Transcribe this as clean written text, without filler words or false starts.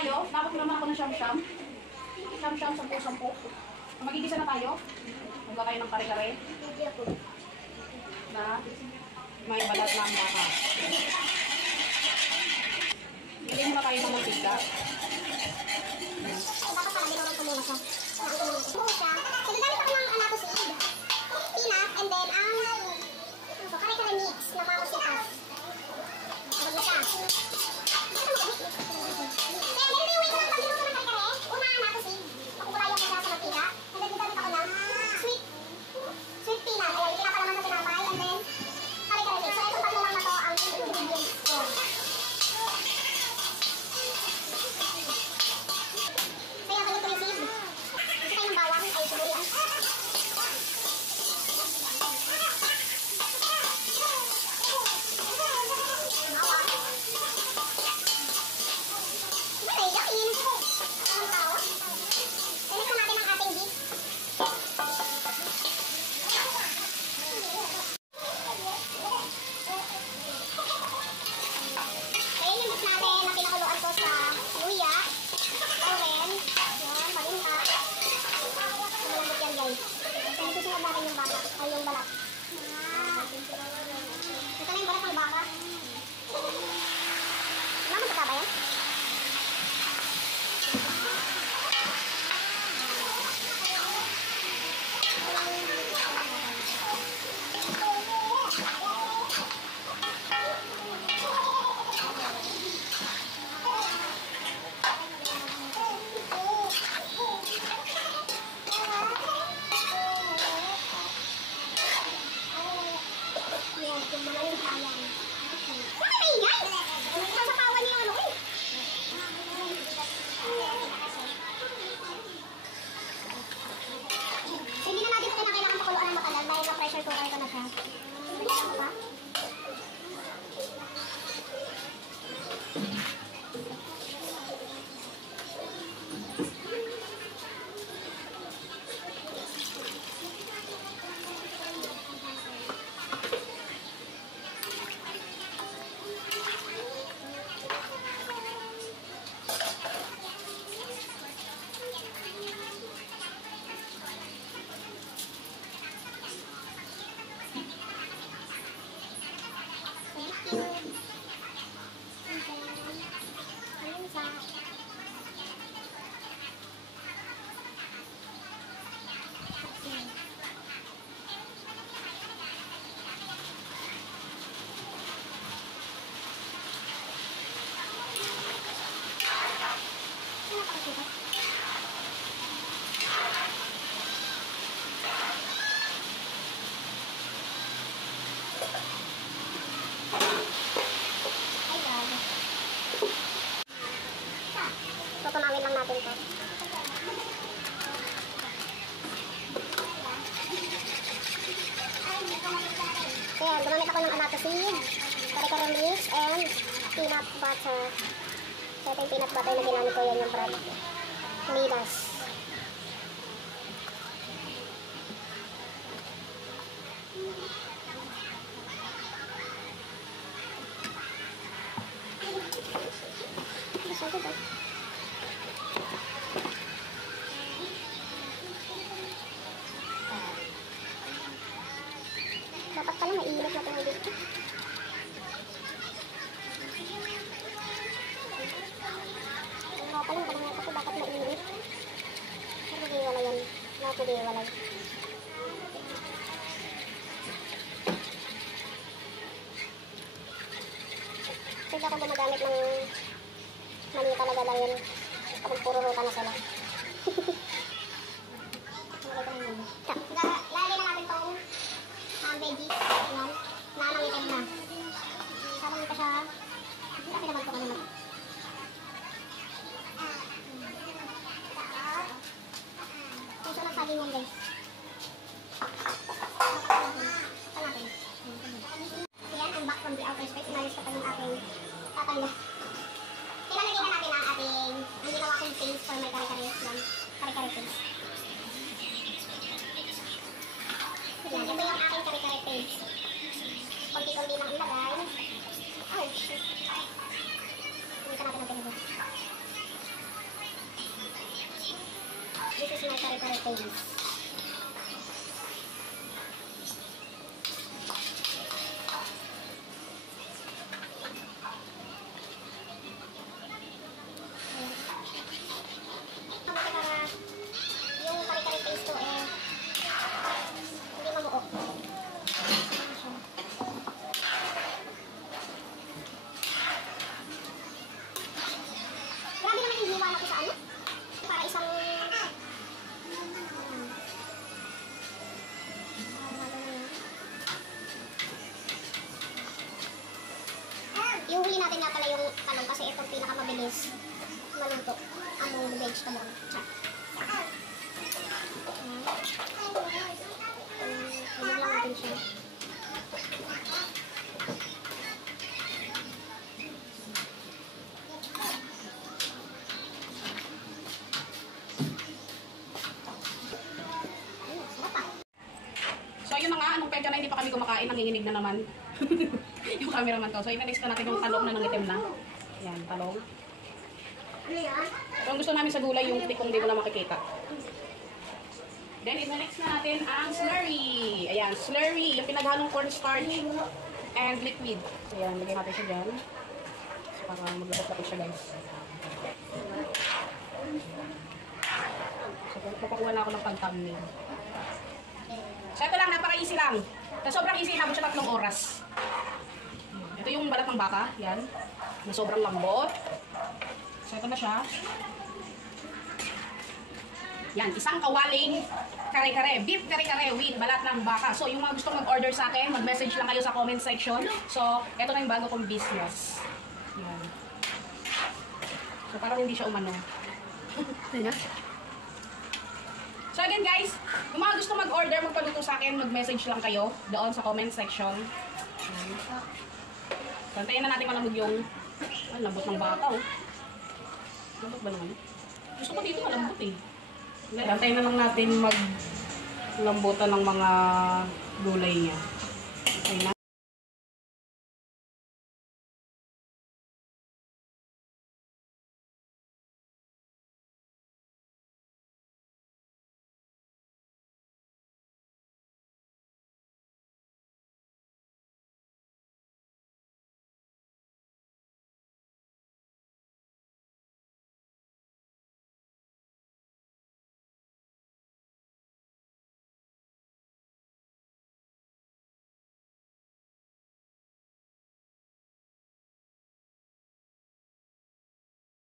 tayo. Nakapag naman ako ng siyam-siyam. Siyam-siyam, 10-10. Magigisa na tayo. Magla kayo ng kare-kare. Na may balat ng baka. Bili muna kayo ng mantika. Dapat pala binurong ko muna siya. So, gagamit ako ng anato seed. Peanut, and then kare-kare mix na mga musitas. Agad na siya. Kaya ganito yung way ko lang pag binuto ng kare-kare. Una, anato seed. Makukulayan ko siya sa mantika. And then gagamit ako ng sweet peanut. Ayan, pinapalaman sa tinapay. And then, kare-kare mix. So, itong tatlo lang na to ang ingredients ko. Kaya ganito yung seed. Gusto tayo ng bawang ay sibuyas. Yung balat. Ito na yung balat ng baka. Mama, mataba yan? Yung mga yung sayang. Bakit may ingay? Sasapawan niyo ano eh. Hindi na natin ito na kailangan pakuluan ng matagal dahil na-pressure cooker ko na siya. Ano pa? So, tumawin lang natin ito. Ayan, gumamit ako ng anato seed, kare-kare mix, and peanut butter. So, ito yung peanut butter na ginamit ko, yan yung product. Midas. Dapat pala mainit na tumigil. Nga pala, parang ako bakit mainit. Pero mag-iwalay yan. Mag-iwalay. Kasi ako gumagamit ng mali talaga dahil kapag puro ruta na sila. Lalagyan na natin itong veggies. Ayan. Nanangitin na. Sarang pa siya. Hindi naman ito kanina. Ito lang saging yan guys. Ito natin. Ayan, ang back from the outer space. Inalis ko pa yung aking tatanda. Ilalagay na natin ang ating ang ginawa kong paste for my kare-kare yan. Kare-kare paste. Yan, ito yung aking kare-kare paste. Konti-konti lang ilagay. Oh, shit. Hindi ka natin ang pinagod. kare-kare taste. Yung kare-kare taste to hindi mabuo. Grabe naman yung hiwa natin sa ano? Para isang... Yung huli natin nga pala yung talong kasi itong pinakamabilis maluto ang vegetable. Hindi lang natin siya. Sarap ah. So, yun na nga, anong petsa na hindi pa kami kumakain, nanginginig na naman. Yung cameraman ko. So, i-next na natin yung talong na nangitim na. Yan, talong. Ano yan? So, ang gusto namin sa gulay, yung tikong di mo na makikita. Then, i-next na natin ang slurry. Ayan, slurry. Yung pinaghalong cornstarch and liquid. So, ayan, lagay natin siya dyan. So, para maglapot-lapot siya, guys. So, papakuha na ako ng pag-thumbnail. So, ito lang, napaka-easy lang. Tapos sobrang easy, habang siya 3 oras. Ito yung balat ng baka, yan. Na sobrang lambot. So, ito na siya. Yan, isang kawaling kare-kare. Beef kare-kare with balat ng baka. So, yung mga gustong mag-order sa akin, mag-message lang kayo sa comment section. So, ito na yung bago kong business. Yan. So, parang hindi siya umano. So again guys, yung mga gusto mag-order, magpaluto sa akin, mag-message lang kayo doon sa comment section. Tantayin na natin malambot yung lambot ng baka oh. Lambot ba naman? Gusto ko dito malambot eh. Tantayin na lang natin maglambutan ng mga gulay niya.